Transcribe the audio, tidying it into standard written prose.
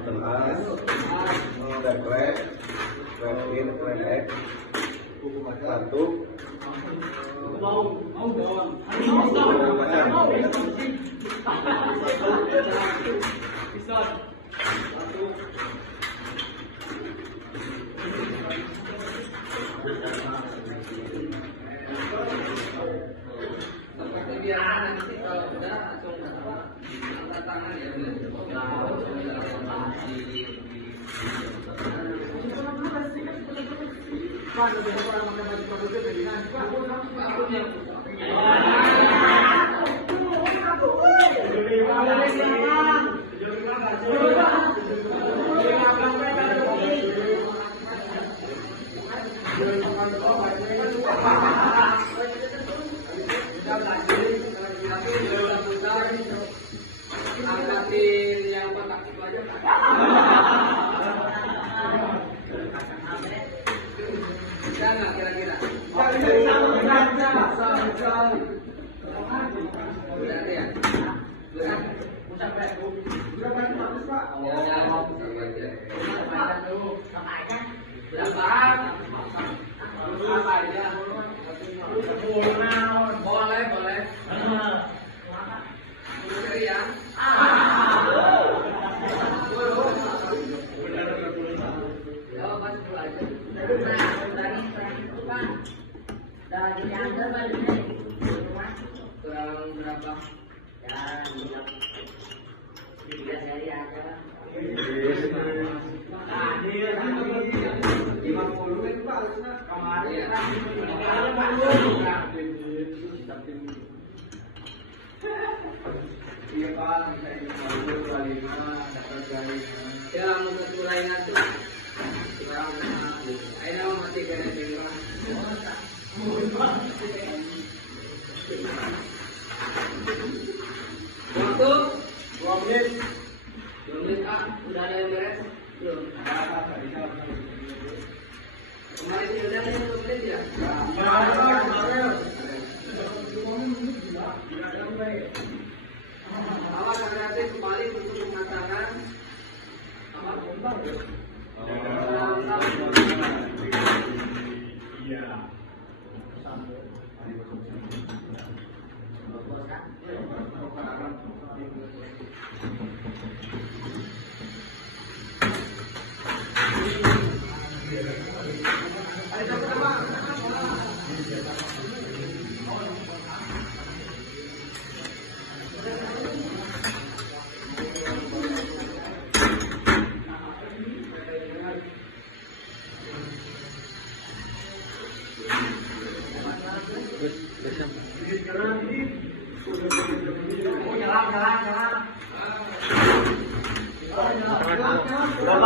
tengah, dekrek, kredit, kredit, satu, seperti biasa nanti kalau udah langsung angkat tangan ya angkatin yang kotak itu aja bisa nggak kira-kira? Udah ya? Boleh, boleh. Ya. Kurang berapa? Ya, 3 seri aja lah. 50 itu Pak, kemarin iya Pak, bisa 50, 25, dapat 25. Ya, mau kesulain aja. Kurang ayo mati kena tinggal. Waktu 2 menit. 2 menit udah ada yang beres? Belum. Kemarin udah ada yang beres ya? Awas hati-hati kembali untuk mengatakan apa kembang ya? Terus,